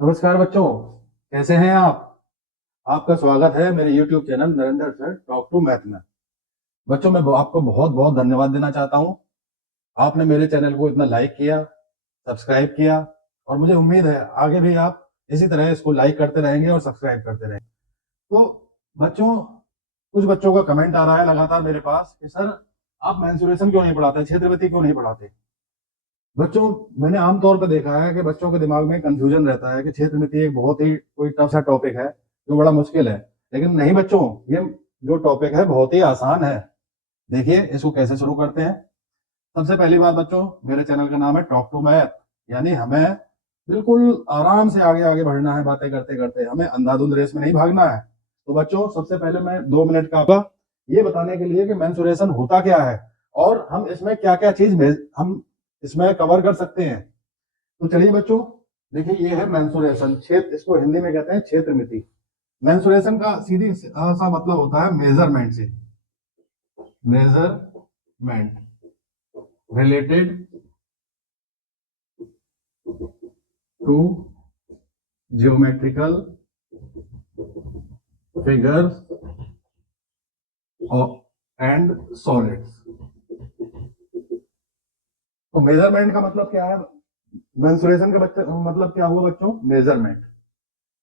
नमस्कार बच्चों, कैसे हैं आप? आपका स्वागत है मेरे YouTube channel Narendra sir talk to math में। बच्चों, मैं आपको बहुत बहुत धन्यवाद देना चाहता हूं। आपने मेरे चैनल को इतना लाइक किया, सब्सक्राइब किया, और मुझे उम्मीद है आगे भी आप इसी तरह इसको लाइक करते रहेंगे और सब्सक्राइब करते रहेंगे। तो बच्चों, कुछ बच्चों का कमेंट आ रहा है लगातार मेरे पास कि सर आप मेंसुरेशन क्यों नहीं पढ़ाते, क्षेत्रवृत्ति क्यों नहीं पढ़ाते। बच्चों, मैंने आमतौर पर देखा है कि बच्चों के दिमाग में कंफ्यूजन रहता है कि क्षेत्रमिति एक बहुत ही कोई टफ सा टॉपिक है जो बड़ा मुश्किल है। लेकिन नहीं बच्चों, ये जो टॉपिक है बहुत ही आसान है। देखिए इसको कैसे शुरू करते हैं। सबसे पहली बात बच्चों, मेरे चैनल का नाम है टॉक टू मैथ, यानी हमें बिल्कुल आराम से आगे आगे बढ़ना है, बातें करते करते, हमें अंधाधुंध रेस में नहीं भागना है। तो बच्चों, सबसे पहले मैं 2 मिनट का आपका ये बताने के लिए कि मेंसुरेशन होता क्या है और हम इसमें क्या क्या चीज हम इसमें कवर कर सकते हैं। तो चलिए बच्चों, देखिए ये है मेंसुरेशन। क्षेत्र, इसको हिंदी में कहते हैं क्षेत्र मिति। मेंसुरेशन का सीधी सा मतलब होता है मेजरमेंट से, measurement related to geometrical figures and solids. तो मेजरमेंट का मतलब क्या है, मेंसुरेशन का मतलब क्या हुआ बच्चों, मेजरमेंट।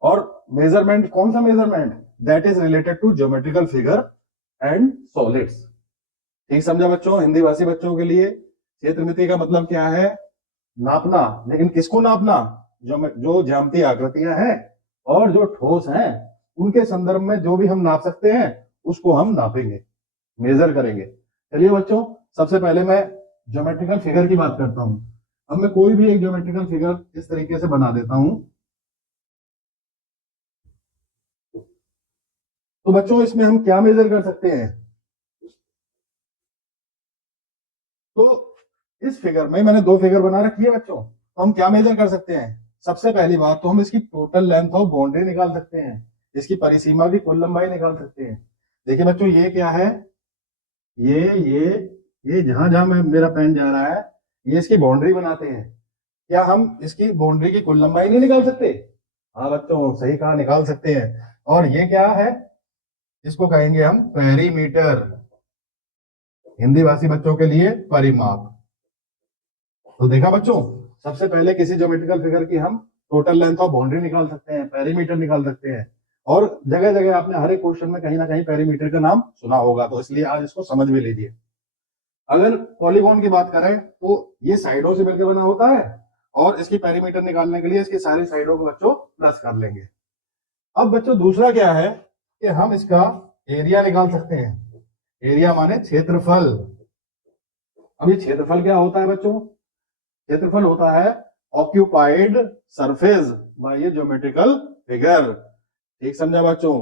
और मेजरमेंट कौन सा measurement, that is related to geometrical figure and solids. ठीक समझा बच्चों? हिंदी भाषी बच्चों के लिए क्षेत्रमिति का मतलब क्या है, नापना। लेकिन किसको नापना, जो ज्यामितीय आकृतियां हैं और जो ठोस हैं उनके संदर्भ में जो भी हम नाप सकते हैं उसको हम नापेंगे, मेजर करेंगे। चलिए बच्चों, सबसे पहले मैं ज्योमेट्रिकल फिगर की बात करता हूं। अब मैं कोई भी एक ज्योमेट्रिकल फिगर इस तरीके से बना देता हूं। तो बच्चों, इसमें हम क्या मेजर कर सकते हैं? तो इस फिगर में मैंने 2 फिगर बना रखी है बच्चों, तो हम क्या मेजर कर सकते हैं? सबसे पहली बात तो हम इसकी टोटल लेंथ ऑफ बाउंड्री निकाल सकते हैं, इसकी परिसीमा की कुल लंबाई निकाल सकते हैं। देखिए बच्चों, ये क्या है, ये ये ये जहां जहां मेरा पेन जा रहा है ये इसकी बाउंड्री बनाते हैं। क्या हम इसकी बाउंड्री की कुल लंबाई नहीं निकाल सकते? हाँ बच्चों, सही कहा, निकाल सकते हैं। और ये क्या है, इसको कहेंगे हम पेरीमीटर, हिंदी भाषी बच्चों के लिए परिमाप। तो देखा बच्चों, सबसे पहले किसी ज्योमेट्रिकल फिगर की हम टोटल लेंथ ऑफ बाउंड्री निकाल सकते हैं, पेरीमीटर निकाल सकते हैं। और जगह जगह आपने हर एक क्वेश्चन में कहीं ना कहीं पेरीमीटर का नाम सुना होगा, तो इसलिए आज इसको समझ भी लीजिए। अगर पॉलीगॉन की बात करें तो ये साइडों से मिलकर बना होता है, और इसकी पेरीमीटर निकालने के लिए इसकी सारी साइडों को बच्चों प्लस कर लेंगे। अब बच्चों दूसरा क्या है कि हम इसका एरिया निकाल सकते हैं। एरिया माने क्षेत्रफल। अब ये क्षेत्रफल क्या होता है बच्चों? क्षेत्रफल होता है occupied surface by A geometrical figure. ठीक समझा बच्चों?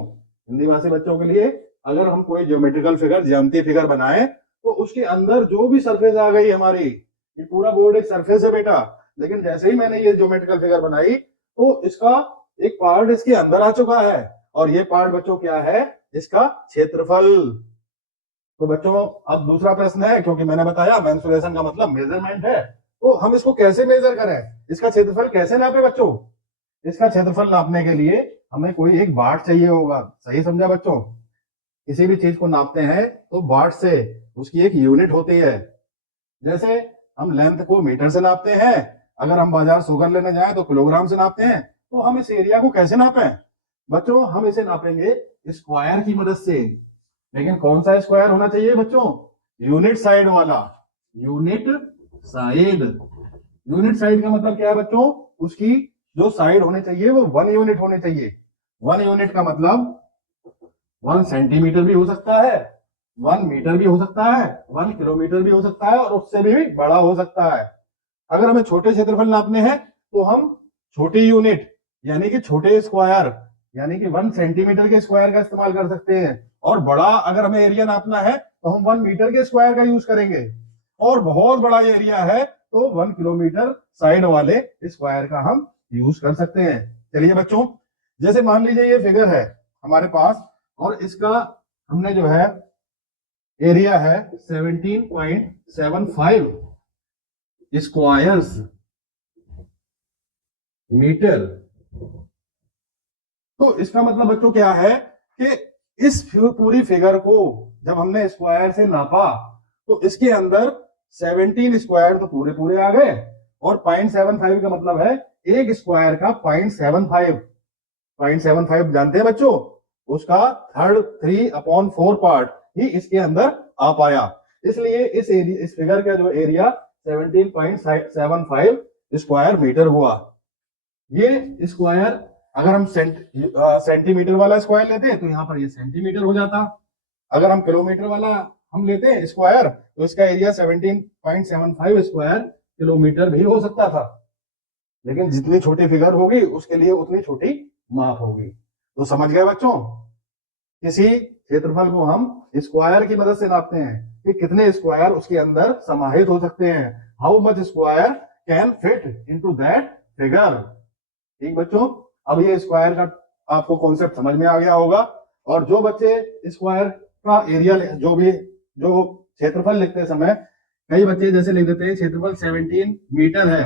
हिंदी भाषी बच्चों के लिए, अगर हम कोई ज्योमेट्रिकल फिगर, ज्यामितीय फिगर बनाए तो उसके अंदर जो भी सरफेस आ गई हमारी, ये पूरा बोर्ड एक सरफेस है बेटा, लेकिन जैसे ही मैंने ये ज्योमेट्रिकल फिगर बनाई तो इसका एक पार्ट इसके अंदर आ चुका है, और ये पार्ट बच्चों क्या है, इसका क्षेत्रफल। तो बच्चों, अब दूसरा प्रश्न है, क्योंकि मैंने बताया मेंसुरेशन का मतलब मेजरमेंट है, तो हम इसको कैसे मेजर करें, इसका क्षेत्रफल कैसे नापे बच्चों? इसका क्षेत्रफल नापने के लिए हमें कोई एक बाट चाहिए होगा। सही समझा बच्चों? किसी भी चीज को नापते हैं तो बाट से, उसकी एक यूनिट होती है। जैसे हम लेंथ को मीटर से नापते हैं, अगर हम बाजार शुगर लेने जाएं तो किलोग्राम से नापते हैं, तो हम इस एरिया को कैसे नापें? बच्चों, हम इसे नापेंगे स्क्वायर की मदद से। लेकिन कौन सा स्क्वायर होना चाहिए बच्चों? यूनिट साइड वाला। Unit side. यूनिट साइड का मतलब क्या है बच्चों? उसकी जो साइड होने चाहिए वो 1 यूनिट होने चाहिए। 1 यूनिट का मतलब 1 सेंटीमीटर भी हो सकता है, 1 मीटर भी हो सकता है, 1 किलोमीटर भी हो सकता है, और उससे भी बड़ा हो सकता है। अगर हमें छोटे क्षेत्रफल नापने हैं तो हम छोटी यूनिट यानी कि छोटे स्क्वायर, यानी कि 1 सेंटीमीटर के स्क्वायर का इस्तेमाल कर सकते हैं। और बड़ा अगर हमें एरिया नापना है तो हम 1 मीटर के स्क्वायर का यूज करेंगे। और बहुत बड़ा एरिया है तो 1 किलोमीटर साइड वाले स्क्वायर का हम यूज कर सकते हैं। चलिए बच्चों, जैसे मान लीजिए ये फिगर है हमारे पास, और इसका हमने जो है एरिया है 17.75 स्क्वायर्स मीटर। तो इसका मतलब बच्चों क्या है कि इस पूरी फिगर को जब हमने स्क्वायर से नापा तो इसके अंदर 17 स्क्वायर तो पूरे पूरे आ गए, और 0.75 का मतलब है एक स्क्वायर का 0.75। 0.75 जानते हैं बच्चों, उसका 3/4 पार्ट ही इसके अंदर आ पाया। इसलिए इस फिगर का जो एरिया 17.75 स्क्वायर मीटर हुआ। ये स्क्वायर अगर हम सेंटीमीटर वाला स्क्वायर लेते तो यहां पर ये सेंटीमीटर हो जाता। अगर हम किलोमीटर वाला हम लेते हैं स्क्वायर तो इसका एरिया 17.75 स्क्वायर किलोमीटर भी हो सकता था। लेकिन जितनी छोटी फिगर होगी उसके लिए उतनी छोटी माप होगी। तो समझ गए बच्चों, किसी क्षेत्रफल को हम स्क्वायर की मदद से नापते हैं कि कितने स्क्वायर उसके अंदर समाहित हो सकते हैं, how much square can fit into that figure. ठीक बच्चों, अब ये स्क्वायर का आपको कॉन्सेप्ट समझ में आ गया होगा। और जो बच्चे स्क्वायर का एरिया जो क्षेत्रफल लिखते समय कई बच्चे जैसे लिख देते हैं क्षेत्रफल 17 मीटर है,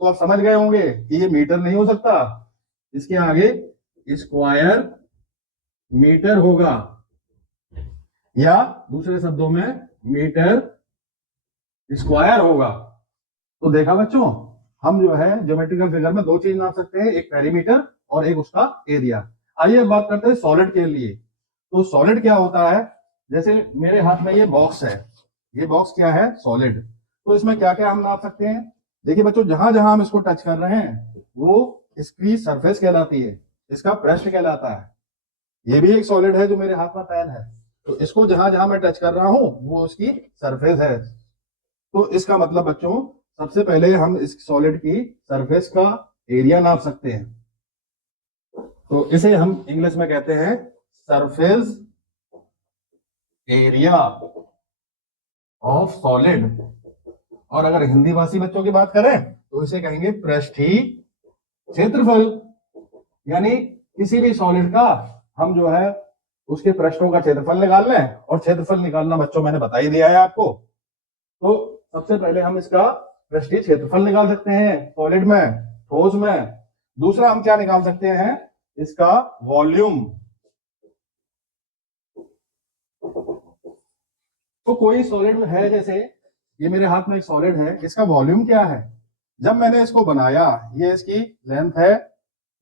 तो आप समझ गए होंगे कि ये मीटर नहीं हो सकता, इसके आगे स्क्वायर मीटर होगा, या दूसरे शब्दों में मीटर स्क्वायर होगा। तो देखा बच्चों, हम जो है ज्योमेट्रिकल फिगर में दो चीज नाप सकते हैं, एक पेरीमीटर और एक उसका एरिया। आइए बात करते हैं सॉलिड के लिए। तो सॉलिड क्या होता है, जैसे मेरे हाथ में ये बॉक्स है, ये बॉक्स क्या है, सॉलिड। तो इसमें क्या क्या हम नाप सकते हैं। देखिए बच्चों, जहां जहां हम इसको टच कर रहे हैं वो इसकी सरफेस कहलाती है, इसका पृष्ठ कहलाता है। ये भी एक सॉलिड है जो मेरे हाथ में पेन है, तो इसको जहां जहां मैं टच कर रहा हूं वो उसकी सरफेस है। तो इसका मतलब बच्चों, सबसे पहले हम इस सॉलिड की सरफेस का एरिया नाप सकते हैं। तो इसे हम इंग्लिश में कहते हैं सरफेस एरिया ऑफ सॉलिड। और अगर हिंदी भाषी बच्चों की बात करें तो इसे कहेंगे पृष्ठीय क्षेत्रफल। यानी किसी भी सॉलिड का हम जो है उसके पृष्ठों का क्षेत्रफल निकाल लें, और क्षेत्रफल निकालना बच्चों मैंने बता ही दिया है आपको। तो सबसे पहले हम इसका पृष्ठीय क्षेत्रफल निकाल सकते हैं सॉलिड में, ठोस में। दूसरा हम क्या निकाल सकते हैं, इसका वॉल्यूम। तो कोई सॉलिड है, जैसे ये मेरे हाथ में एक सॉलिड है, इसका वॉल्यूम क्या है। जब मैंने इसको बनाया, ये इसकी लेंथ है,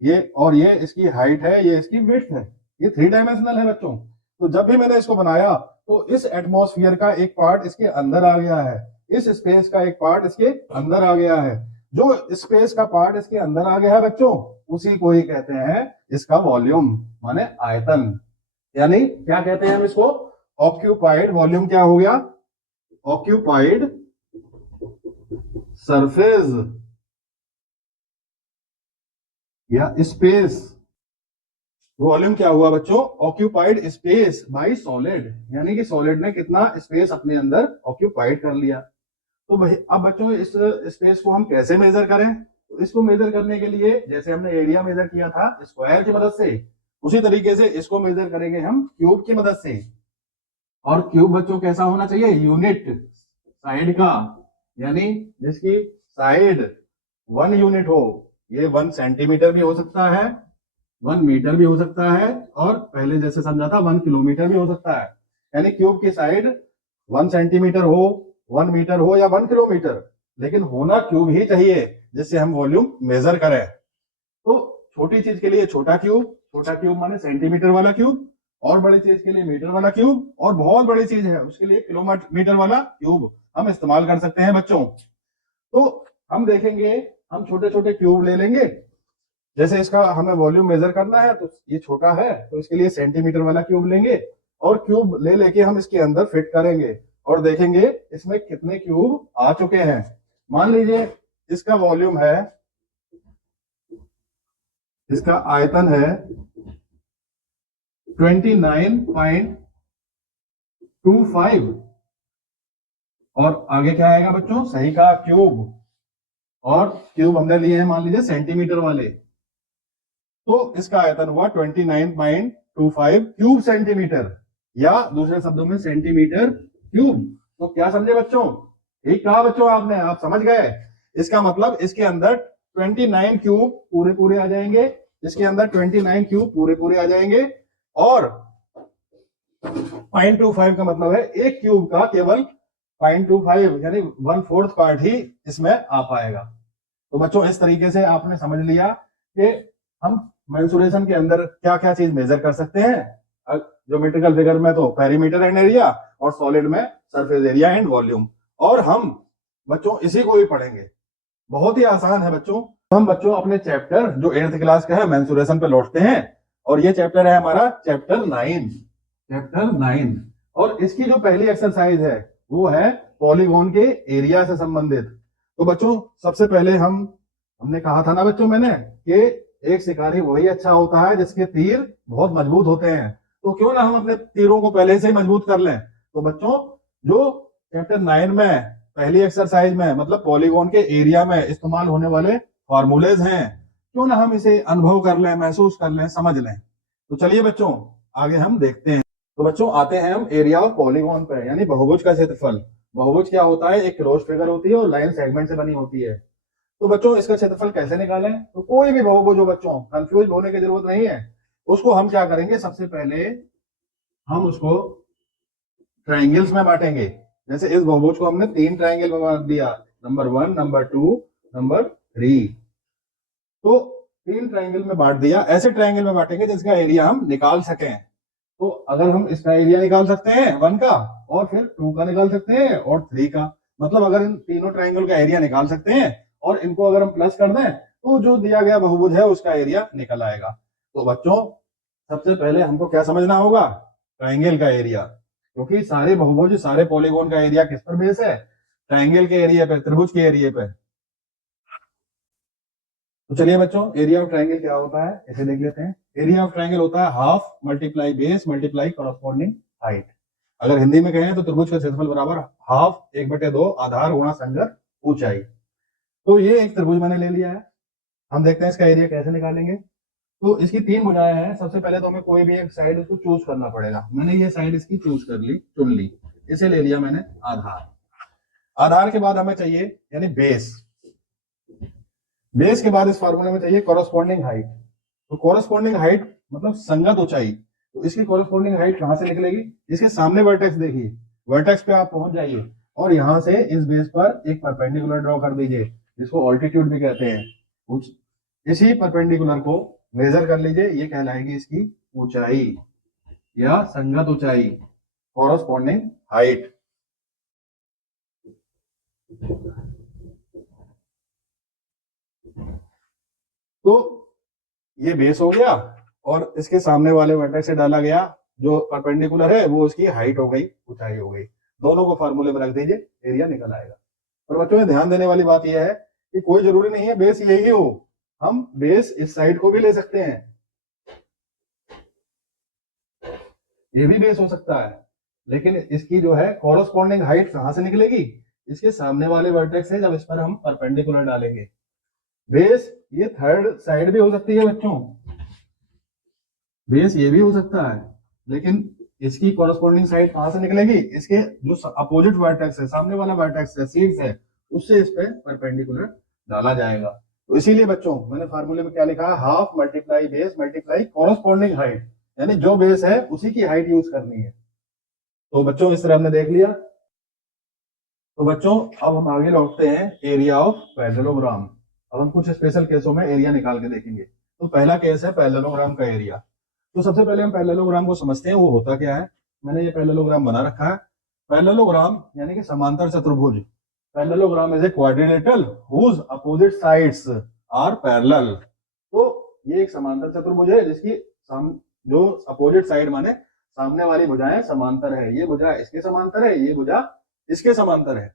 ये और ये इसकी हाइट है, ये इसकी विड्थ है, ये 3 डायमेंशनल है बच्चों। तो जब भी मैंने इसको बनाया तो इस एटमॉस्फेयर का एक पार्ट इसके अंदर आ गया है, इस स्पेस का एक पार्ट इसके अंदर आ गया है। जो स्पेस का पार्ट इसके अंदर आ गया है बच्चों, उसी को ही कहते हैं इसका वॉल्यूम, माने आयतन। यानी क्या कहते हैं हम इसको, ऑक्यूपाइड वॉल्यूम। क्या हो गया, ऑक्यूपाइड सरफेस या स्पेस। वॉल्यूम क्या हुआ बच्चों, ऑक्यूपाइड स्पेस बाय सॉलिड, यानी कि सॉलिड ने कितना स्पेस अपने अंदर ऑक्यूपाइड कर लिया। तो भाई अब बच्चों इस स्पेस को हम कैसे मेजर करें। तो इसको मेजर करने के लिए जैसे हमने एरिया मेजर किया था स्क्वायर की मदद से, उसी तरीके से इसको मेजर करेंगे हम क्यूब की मदद से। और क्यूब बच्चों कैसा होना चाहिए, यूनिट साइड का, यानी जिसकी साइड 1 यूनिट हो। ये 1 सेंटीमीटर भी हो सकता है, 1 मीटर भी हो सकता है, और पहले जैसे समझा था 1 किलोमीटर भी हो सकता है। यानी क्यूब की साइड 1 सेंटीमीटर हो, 1 मीटर हो या 1 किलोमीटर, लेकिन होना क्यूब ही चाहिए जिससे हम वॉल्यूम मेजर करें। तो छोटी चीज के लिए छोटा क्यूब माने सेंटीमीटर वाला क्यूब, और बड़ी चीज के लिए मीटर वाला क्यूब, और बहुत बड़ी चीज है उसके लिए किलोमीटर वाला क्यूब हम इस्तेमाल कर सकते हैं बच्चों। तो हम देखेंगे, हम छोटे छोटे क्यूब ले लेंगे। जैसे इसका हमें वॉल्यूम मेजर करना है तो ये छोटा है, तो इसके लिए सेंटीमीटर वाला क्यूब लेंगे, और क्यूब ले लेके हम इसके अंदर फिट करेंगे और देखेंगे इसमें कितने क्यूब आ चुके हैं। मान लीजिए इसका वॉल्यूम है, इसका आयतन है 29.25, और आगे क्या आएगा बच्चों, सही का क्यूब, और क्यूब हमने लिए हैं मान लीजिए सेंटीमीटर वाले। तो इसका आयतन हुआ 29.25 क्यूब सेंटीमीटर, या दूसरे शब्दों में सेंटीमीटर क्यूब। तो क्या समझे बच्चों, ठीक कहा बच्चों आपने, आप समझ गए। इसका मतलब इसके अंदर 29 क्यूब पूरे पूरे आ जाएंगे, इसके अंदर 29 क्यूब पूरे पूरे आ जाएंगे, और 0.25 का मतलब है एक क्यूब का केवल 0.25 यानी 1/4 पार्ट ही इसमें आ पाएगा। तो बच्चों इस तरीके से आपने समझ लिया कि हम मेंसुरेशन के अंदर क्या क्या चीज मेजर कर सकते हैं। ज्योमेट्रिकल फिगर में तो पेरीमीटर एंड एरिया, और सॉलिड में सरफेस एरिया एंड वॉल्यूम। और हम बच्चों इसी को भी पढ़ेंगे, बहुत ही आसान है बच्चों। हम बच्चों अपने चैप्टर जो 8th क्लास का है मेंसुरेशन पे लौटते हैं, और ये चैप्टर है हमारा चैप्टर 9। और इसकी जो पहली एक्सरसाइज है वो है पॉलीगॉन के एरिया से संबंधित। तो बच्चों सबसे पहले हमने कहा था ना बच्चों मैंने कि एक शिकारी वही अच्छा होता है जिसके तीर बहुत मजबूत होते हैं। तो क्यों ना हम अपने तीरों को पहले से ही मजबूत कर लें। तो बच्चों जो चैप्टर 9 में पहली एक्सरसाइज में मतलब पॉलीगॉन के एरिया में इस्तेमाल होने वाले फॉर्मूलेज हैं, क्यों ना हम इसे अनुभव कर लें, महसूस कर लें, समझ लें। तो चलिए बच्चों आगे हम देखते हैं। तो बच्चों आते हैं हम एरिया ऑफ पॉलीगॉन पे, यानी बहुभुज का क्षेत्रफल। बहुभुज क्या होता है, एक क्रॉस फिगर होती है और लाइन सेगमेंट से बनी होती है। तो बच्चों इसका क्षेत्रफल कैसे निकालें। तो कोई भी बहुभुज हो बच्चों, कंफ्यूज होने की जरूरत नहीं है। उसको हम क्या करेंगे, सबसे पहले हम उसको ट्राइंगल्स में बांटेंगे। जैसे इस बहुभुज को हमने 3 ट्राइंगल में बांट दिया, नंबर 1, नंबर 2, नंबर 3। तो 3 ट्राइंगल में बांट दिया। ऐसे ट्राइंगल में बांटेंगे जिसका एरिया हम निकाल सकें। तो अगर हम इसका एरिया निकाल सकते हैं 1 का, और फिर 2 का निकाल सकते हैं, और 3 का, मतलब अगर इन तीनों ट्राइंगल का एरिया निकाल सकते हैं और इनको अगर हम प्लस कर दें तो जो दिया गया बहुभुज है उसका एरिया निकल आएगा। तो बच्चों सबसे पहले हमको क्या समझना होगा, ट्राइंगल का एरिया। क्योंकि सारे बहुभुज, सारे पॉलीगॉन का एरिया किस पर बेस है, ट्राइंगल के एरिया पे, त्रिभुज के एरिया पे। तो चलिए बच्चों एरिया ऑफ ट्राइंगल क्या होता है इसे देख लेते हैं। एरिया ऑफ ट्राइंगल होता है half multiply base multiply corresponding height. अगर हिंदी में कहें तो त्रिभुज का क्षेत्रफल बराबर हाफ 1/2 आधार गुणा संगत ऊंचाई। तो ये एक त्रिभुज मैंने ले लिया है। हम देखते हैं इसका एरिया कैसे निकालेंगे। तो इसकी 3 भुजाएं हैं। सबसे पहले तो हमें कोई भी एक साइड उसको चूज करना पड़ेगा। मैंने ये साइड इसकी चूज कर ली, चुन ली, इसे ले लिया मैंने आधार। आधार के बाद हमें चाहिए यानी बेस। बेस के बाद इस फार्मूले में चाहिए कॉरस्पॉन्डिंग हाइट। तो कॉरस्पॉन्डिंग हाइट मतलब संगत ऊंचाई। तो इसकी कॉरस्पॉन्डिंग हाइट कहां से निकलेगी, इसके सामने वर्टेक्स देखिए, वर्टेक्स पे आप पहुंच जाइए और यहां से इस बेस पर एक परपेंडिकुलर ड्रॉ कर दीजिए, जिसको ऑल्टीट्यूड भी कहते हैं। इसी परपेंडिकुलर को मेजर कर लीजिए, ये कहलाएगी इसकी ऊंचाई या संगत ऊंचाई, कॉरस्पॉन्डिंग हाइट। तो ये बेस हो गया और इसके सामने वाले वर्टेक्स से डाला गया जो परपेंडिकुलर है वो उसकी हाइट हो गई, ऊंचाई हो गई। दोनों को फार्मूले में रख दीजिए, एरिया निकल आएगा। और बच्चों में ध्यान देने वाली बात यह है कि कोई जरूरी नहीं है बेस यही हो, हम बेस इस साइड को भी ले सकते हैं, ये भी बेस हो सकता है। लेकिन इसकी जो है कॉरस्पॉन्डिंग हाइट कहां से निकलेगी, इसके सामने वाले वर्टेक्स से जब इस पर हम परपेंडिकुलर डालेंगे। बेस ये थर्ड साइड भी हो सकती है बच्चों, बेस ये भी हो सकता है, लेकिन इसकी कॉरस्पॉन्डिंग साइड कहां से निकलेगी, इसके जो अपोजिट वर्टेक्स है, सामने वाला वर्टेक्स है, शीर्ष है, उससे इस पे परपेंडिकुलर डाला जाएगा। तो इसीलिए बच्चों मैंने फार्मूले में क्या लिखा है, half multiply base multiply corresponding height, यानी जो बेस है उसी की हाइट यूज करनी है। तो बच्चों इस तरह हमने देख लिया। तो बच्चों अब हम आगे लौटते हैं एरिया ऑफ पैरेललोग्राम। अब हम कुछ स्पेशल केसों में एरिया निकाल के देखेंगे। तो पहला केस है पैरेललोग्राम का एरिया। तो सबसे पहले हम पैरेललोग्राम को समझते हैं, वो होता क्या है। मैंने ये पैरेललोग्राम बना रखा है। पैरेललोग्राम यानी कि समांतर चतुर्भुज। Parallelogram is a quadrilateral whose opposite sides are parallel. तो ये एक समांतर चतुर्भुज है जिसकी जो अपोजिट साइड माने सामने वाली भुजाएं समांतर है। ये भुजा इसके समांतर है, ये भुजा इसके समांतर है।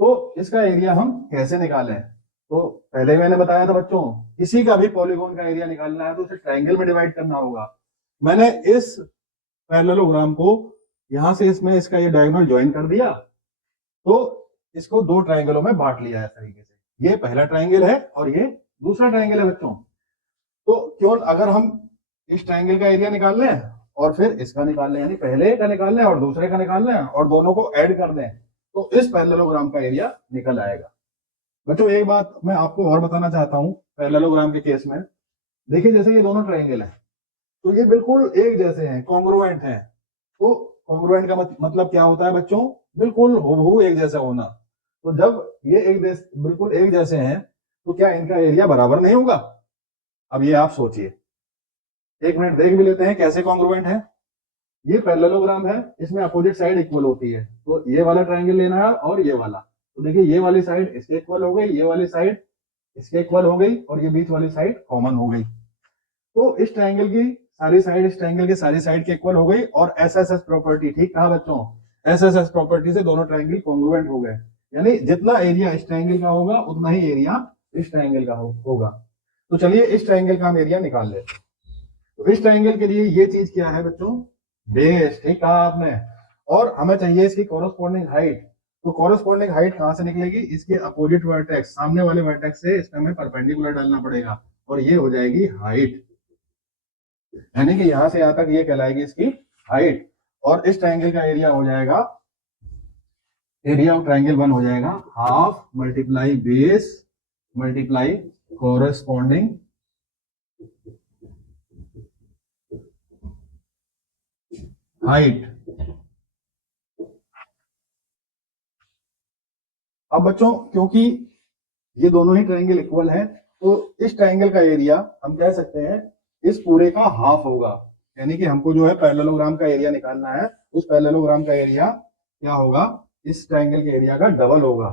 तो इसका एरिया हम कैसे निकालें। तो पहले मैंने बताया था बच्चों, किसी का भी पॉलीगॉन का एरिया निकालना है तो उसे ट्रायंगल में डिवाइड करना होगा। मैंने इस पैरेललोग्राम को यहां से इसमें इसका ये डायगोनल ज्वाइन कर दिया, तो इसको 2 ट्रायंगलों में बांट लिया है तरीके से। ये पहला ट्रायंगल है और ये दूसरा ट्रायंगल है बच्चों। तो क्यों अगर हम इस ट्रायंगल का एरिया निकाल लें और फिर इसका निकाल लें, यानी पहले का निकाल लें और दूसरे का निकाल लें और दोनों को ऐड कर दें, तो इस पैरेललोग्राम का एरिया निकल आएगा। बच्चों एक बात मैं आपको और बताना चाहता हूं पैरेललोग्राम के केस में, देखिए जैसे ये दोनों ट्रायंगल है तो ये बिल्कुल एक जैसे हैं, कॉन्ग्रुएंट हैं। तो कॉन्ग्रुएंट का मतलब क्या होता है बच्चों? बिल्कुल हूबहू एक जैसा होना। तो जब ये बिल्कुल एक जैसे हैं तो क्या इनका एरिया बराबर नहीं होगा? अब ये आप सोचिए, एक मिनट देख भी लेते हैं कैसे कॉन्ग्रुएंट है। ये पैरेललोग्राम है, इसमें अपोजिट साइड इक्वल होती है, तो ये वाला ट्रायंगल लेना है और ये वाला। तो देखिए ये वाली साइड इसके इक्वल हो गई, ये वाली साइड इसके इक्वल हो गई और ये बीच वाली साइड कॉमन हो गई। तो इस ट्रायंगल की सारी साइड इस ट्रायंगल की सारी साइड के इक्वल हो गई और एसएसएस प्रॉपर्टी, ठीक कहा बच्चों, एसएसएस प्रॉपर्टी से दोनों ट्रायंगल कॉन्ग्रुएंट हो गए। यानी जितना एरिया इस ट्रायंगल का होगा उतना ही एरिया इस ट्रायंगल का होगा। तो चलिए इस ट्रायंगल का हम एरिया निकाल लेते हैं। तो इस ट्रायंगल के लिए ये चीज क्या है बच्चों? बेस, ठीक कहा आपने। और हमें चाहिए इसकी कॉरस्पॉन्डिंग हाइट। तो कॉरस्पॉन्डिंग हाइट कहां से निकलेगी? इसके अपोजिट वर्टेक्स, सामने वाले वर्टेक्स से इसमें हमें परपेंडिकुलर डालना पड़ेगा और ये हो जाएगी हाइट। यानी कि यहां से यहां तक ये कहलाएगी इसकी हाइट। और इस ट्रायंगल का एरिया हो जाएगा, एरिया ऑफ ट्रायंगल वन हो जाएगा half multiply base multiply corresponding height. अब बच्चों क्योंकि ये दोनों ही ट्रायंगल इक्वल हैं तो इस ट्रायंगल का एरिया हम कह सकते हैं इस पूरे का हाफ होगा। यानी कि हमको जो है पैरेललोग्राम का एरिया निकालना है, उस पैरेललोग्राम का एरिया क्या होगा? इस ट्रायंगल के एरिया का डबल होगा।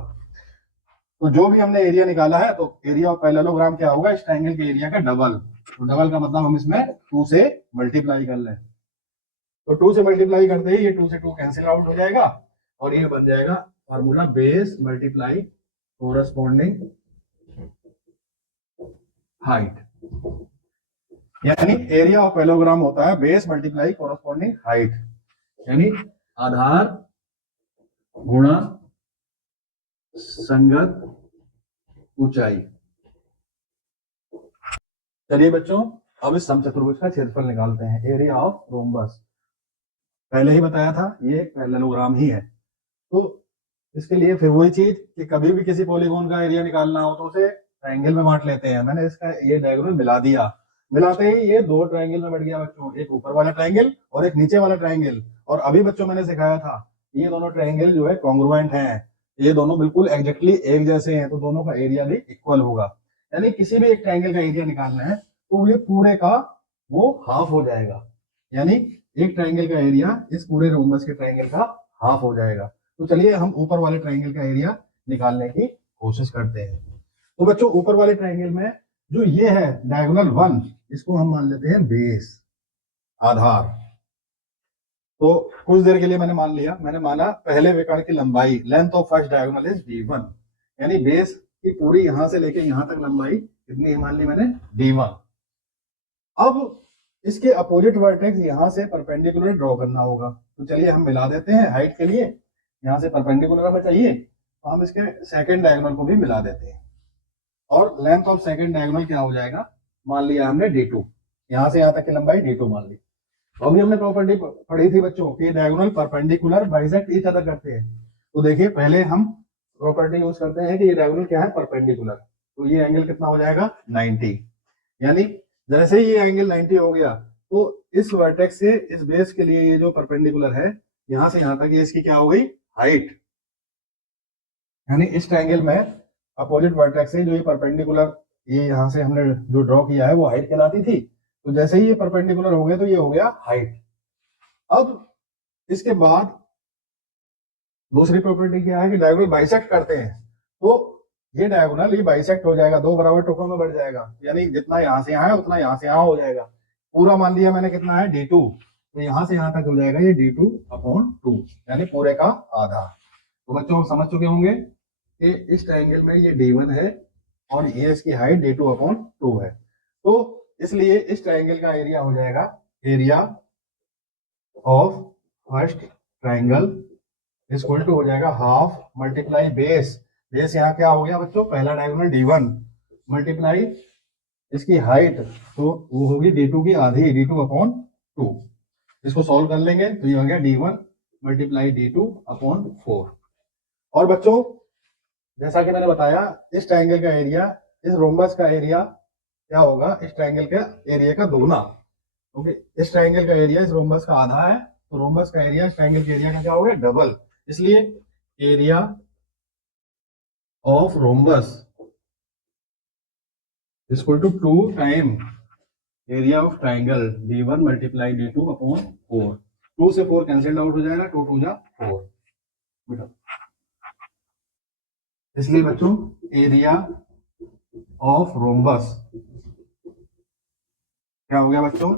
तो जो भी हमने एरिया निकाला है तो एरिया ऑफ पैरेललोग्राम क्या होगा? इस ट्रायंगल के एरिया का डबल। तो डबल का मतलब हम इसमें 2 से मल्टीप्लाई कर लें। तो 2 से मल्टीप्लाई करते ही ये 2 से 2 कैंसिल आउट हो जाएगा और ये बन जाएगा formula base multiply corresponding height. यानी एरिया ऑफ पैरेललोग्राम होता है बेस मल्टीप्लाई कोरस्पॉन्डिंग हाइट, यानी आधार गुणा संगत ऊंचाई। चलिए बच्चों अब इस समचतुर्भुज का क्षेत्रफल निकालते हैं, एरिया ऑफ रोम्बस। पहले ही बताया था ये पैरेललोग्राम ही है। तो इसके लिए फिर वही चीज कि कभी भी किसी पॉलीगॉन का एरिया निकालना हो तो उसे ट्रायंगल में बांट लेते हैं। मैंने इसका ये डायगोनल मिला दिया, मिलाते ही ये दो ट्रायंगल में बढ़ गया बच्चों, एक ऊपर वाला ट्रायंगल और एक नीचे वाला ट्रायंगल। और अभी बच्चों मैंने सिखाया था ये दोनों ट्रायंगल जो है कॉन्ग्रुएंट हैं, ये दोनों बिल्कुल एग्जैक्टली एक जैसे हैं, तो दोनों का एरिया भी इक्वल होगा। यानी किसी भी एक ट्रायंगल का एरिया निकालना है तो ये पूरे का वो हाफ हो जाएगा। यानी एक ट्रायंगल का एरिया इस पूरे रोम्बस के ट्रायंगल का हाफ हो जाएगा। तो चलिए हम ऊपर वाले ट्रायंगल का एरिया निकालने की कोशिश करते हैं। तो बच्चों ऊपर वाले ट्रायंगल में जो ये है डायगोनल 1, इसको हम मान लेते हैं बेस, आधार। तो कुछ देर के लिए मैंने मान लिया, मैंने माना पहले विकर्ण की लंबाई, length of first diagonal is d1, यानी बेस की पूरी यहां से लेके यहां तक लंबाई कितनी ही मान ली मैंने? d1। अब इसके अपोजिट वर्टेक्स यहां से परपेंडिकुलर ड्रॉ करना होगा। तो चलिए हम मिला देते हैं हाइट के लिए, यहां से परपेंडिकुलर हमें चाहिए तो हम इसके सेकंड डायगोनल को भी मिला देते हैं। और लेंथ ऑफ सेकंड डायगोनल क्या हो जाएगा? मान लिया हमने d2, यहां से यहां तक की लंबाई d2 मान ली। तो अभी हमने प्रॉपर्टी पढ़ी थी बच्चों कि diagonal perpendicular bisect each other करते हैं। तो देखिए पहले हम प्रॉपर्टी यूज करते हैं कि ये डायगोनल क्या है? परपेंडिकुलर। तो ये एंगल कितना हो जाएगा? 90। यानी जैसे ही ये एंगल 90 हो गया तो इस वर्टेक्स से इस बेस के लिए ये जो परपेंडिकुलर है यहां से यहां तक ये इसकी क्या हो गई? हाइट। यानी इस ट्रायंगल में अपोजिट वर्टेक्स से जो ये परपेंडिकुलर ये यहां से हमने जो ड्रॉ किया है वो हाइट कहलाती थी। तो जैसे ही ये परपेंडिकुलर हो गए तो ये हो गया हाइट। अब इसके बाद दूसरी प्रॉपर्टी क्या है कि डायगोनल बाइसेक्ट करते हैं तो ये डायगोनल ये बाइसेक्ट हो जाएगा, दो बराबर टुकड़ों में बढ़ जाएगा। यानी जितना यहां से यहां है उतना यहां से यहां हो जाएगा। पूरा मान लिया मैंने कितना है? d2, तो यहां से यहां तक हो जाएगा ये d2/2, यानी पूरे का आधा। तो बच्चों समझ चुके होंगे कि इस ट्रायंगल में ये d1 है और ये इसकी हाइट d2/2 है। तो इसलिए इस ट्रायंगल का एरिया हो जाएगा area of first triangle equal to हो जाएगा हाफ मल्टीप्लाई बेस, बेस यहाँ क्या हो गया बच्चों? पहला डायगोनल d1 मल्टीप्लाई इसकी हाइट, तो वो होगी d2 की आधी, d2/2। इसको सॉल्व कर लेंगे तो ये हो गया d1 मल्टीप्लाई d2/4। और बच्चों जैसा कि मैंने बताया इस ट्रायंगल का एरिया इस रोम्बस का एरिया क्या होगा, इस ट्राइंगल का एरिया का दोगुना, क्योंकि इस ट्राइंगल का एरिया इस रोम्बस का आधा है, तो रोम्बस का एरिया इस ट्राइंगल के एरिया का क्या हो गया, डबल। इसलिए area of rhombus equal to 2 time area of triangle d1 multiply d2 upon 4। 2 से 4 कैंसिल आउट हो जाएगा, 2 2 जा 4 बेटा। इसलिए बच्चों एरिया ऑफ रोम्बस क्या हो गया बच्चों,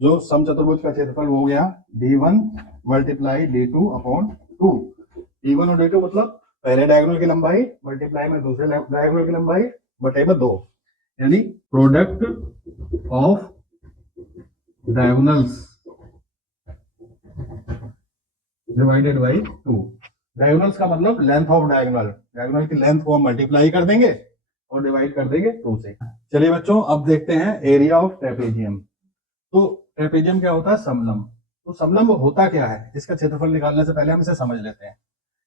जो समचतुर्भुज का क्षेत्रफल हो गया d1 multiply d2 upon 2। d1 और d2 मतलब पहले डायगोनल की लंबाई मल्टीप्लाई में दूसरे डायगोनल की लंबाई बटे में 2, यानी product of diagonals divided by 2। Diagonals का मतलब लेंथ ऑफ डायगोनल, डायगोनल की लेंथ को हम मल्टीप्लाई कर देंगे और डिवाइड कर देंगे 2 से। चलिए बच्चों अब देखते हैं एरिया ऑफ ट्रेपेजियम। तो ट्रेपेजियम क्या होता है, समलंब। तो समलंब होता क्या है, इसका क्षेत्रफल निकालने से पहले हम इसे समझ लेते हैं।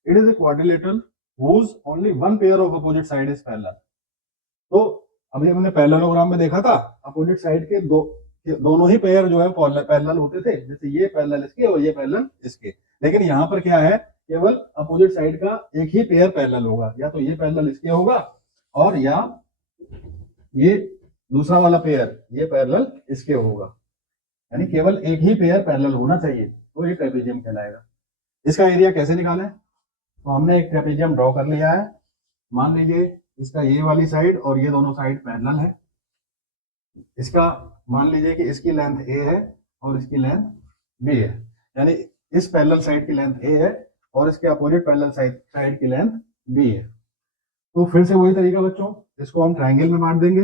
It is a quadrilateral whose only one pair of opposite side is parallel। तो अभी हमने पैरेललोग्राम में देखा था, अपोजिट साइड के दोनों ही पेयर जो है पैरेलल होते थे, जैसे ये पैरेलल इसके और ये पैरेलल इसके। लेकिन यहाँ पर क्या है, केवल अपोजिट साइड का एक ही पेयर पैरेलल होगा, या तो ये पैरेलल इसके होगा और या ये दूसरा वाला पेयर ये पैरेलल इसके होगा, यानी केवल एक ही पेयर पैरेलल होना चाहिए, तो ये ट्रेपेजियम कहलाएगा। इसका एरिया कैसे निकालें, तो हमने एक ट्रेपेजियम ड्रॉ कर लिया है। मान लीजिए इसका ये वाली साइड और ये दोनों साइड पैरेलल है। इसका मान लीजिए कि इसकी लेंथ a है और इसकी लेंथ b है, यानी इस पैरेलल साइड की लेंथ a है और इसके अपोजिट पैरेलल साइड की लेंथ b है। तो फिर से वही तरीका बच्चों, इसको हम ट्राइंगल में बांट देंगे।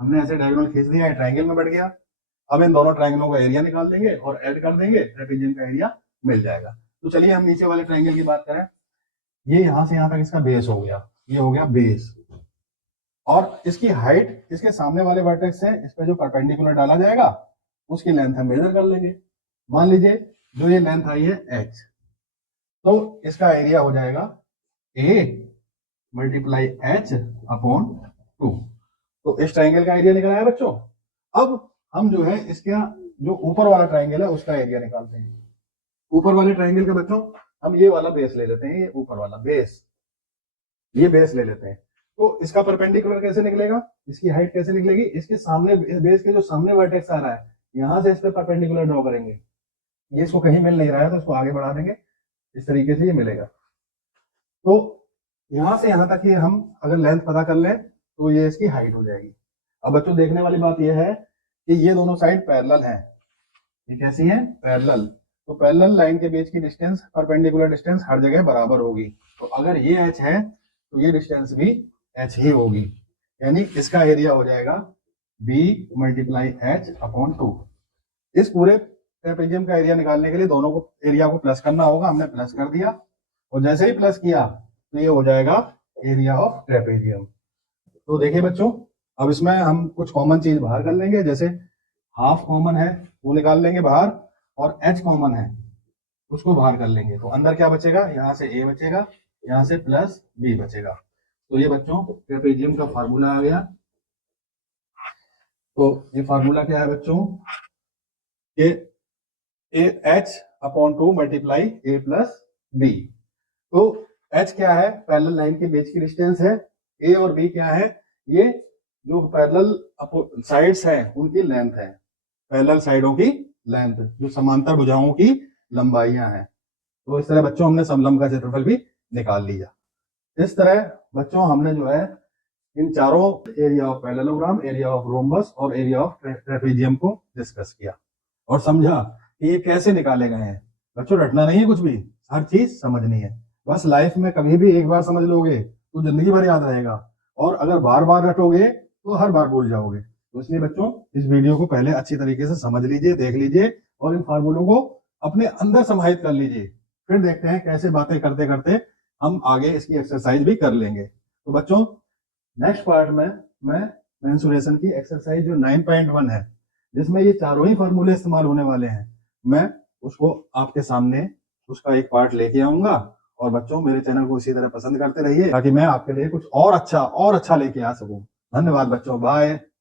हमने ऐसे डायगोनल खींच दिया है, ट्राइंगल में बढ़ गया। अब इन दोनों ट्राइंगलों का एरिया निकाल देंगे और ऐड कर देंगे, ट्रेपेजियम का एरिया मिल जाएगा। तो चलिए हम नीचे वाले ट्राइंगल की बात करें। ये यहां से यहां तक इसका बेस हो गया, ये हो गया बेस, और इसकी हाइट इसके सामने वाले वर्टेक्स से इस पे जो परपेंडिकुलर डाला जाएगा उसकी लेंथ हम मेजर कर लेंगे। मान लीजिए जो ये लेंथ आई है h, तो इसका एरिया हो जाएगा a मल्टीप्लाई h अपॉन 2। तो इस ट्राइंगल का एरिया निकला है बच्चों। अब हम जो है इसका जो ऊपर वाला ट्राइंगल है उसका एरिया निकालते हैं। ऊपर वाले ट्राइंगल का बच्चों हम ये वाला बेस ले लेते हैं, ये ऊपर वाला बेस, ये बेस ले लेते हैं। तो इसका परपेंडिकुलर कैसे निकलेगा, इसकी हाइट कैसे निकलेगी, इसके सामने इस बेस के जो सामने वर्टेक्स आ रहा है यहां से इस पे परपेंडिकुलर ड्रॉ करेंगे। ये इसको कहीं मिल नहीं रहा है तो इसको आगे बढ़ा देंगे, इस तरीके से ये मिलेगा। तो यहां से यहां तक ये हम अगर लेंथ पता कर लें तो ये इसकी हाइट हो जाएगी। अब बच्चों देखने वाली बात यह है कि ये दोनों साइड पैरेलल हैं। ये कैसी है, पैरेलल। तो पैरेलल लाइन के बीच की डिस्टेंस, परपेंडिकुलर डिस्टेंस हर जगह बराबर होगी। तो अगर ये h है तो ये डिस्टेंस भी h ही होगी, यानी इसका एरिया हो जाएगा b मल्टीप्लाई h अपॉन 2। इस पूरे ट्रेपेजियम का एरिया निकालने के लिए दोनों को एरिया को प्लस करना होगा, हमने प्लस कर दिया, और जैसे ही प्लस किया तो ये हो जाएगा एरिया ऑफ ट्रेपेजियम। तो देखिए बच्चों, अब इसमें हम कुछ कॉमन चीज बाहर कर लेंगे, जैसे हाफ कॉमन है वो निकाल लेंगे बाहर, और h कॉमन है उसको बाहर कर लेंगे। तो अंदर क्या बचेगा, यहाँ से a बचेगा, यहाँ से प्लस b बचेगा। तो ये बच्चों ट्रेपेजियम का फार्मूला आ गया। तो ये फार्मूला क्या है बच्चों, कि h upon 2 multiply a plus b। तो h क्या है, पैरेलल लाइन के बीच की डिस्टेंस है, a और b क्या है, ये जो पैरेलल साइड्स हैं उनकी लेंथ है, पैरेलल साइडों की लेंथ, जो समांतर भुजाओं की लंबाइयां हैं। तो इस तरह बच्चों हमने समलंब का क्षेत्रफल भी निकाल लिया। इस तरह बच्चों हमने जो है इन चारों area of parallelogram, area of rhombus और एरिया ऑफ ट्रेपेजियम को डिस्कस किया और समझा कि ये कैसे निकाले गए हैं। बच्चों रटना नहीं है कुछ भी, हर चीज समझनी है। बस लाइफ में कभी भी एक बार समझ लोगे तो जिंदगी भर याद रहेगा, और अगर बार बार रटोगे तो हर बार भूल जाओगे। तो इसलिए बच्चों इस वीडियो को पहले अच्छी तरीके से समझ लीजिए, देख लीजिए, और इन फार्मूलों को अपने अंदर समाहित कर लीजिए। फिर देखते हैं कैसे बातें करते करते हम आगे इसकी एक्सरसाइज भी कर लेंगे। तो बच्चों नेक्स्ट पार्ट में मैं मेंसुरेशन की एक्सरसाइज जो 9.1 है, जिसमें ये चारों ही फार्मूले इस्तेमाल होने वाले हैं, मैं उसको आपके सामने उसका एक पार्ट लेके आऊंगा। और बच्चों मेरे चैनल को इसी तरह पसंद करते रहिए ताकि मैं आपके लिए कुछ और अच्छा लेके आ सकूं। धन्यवाद बच्चों, बाय।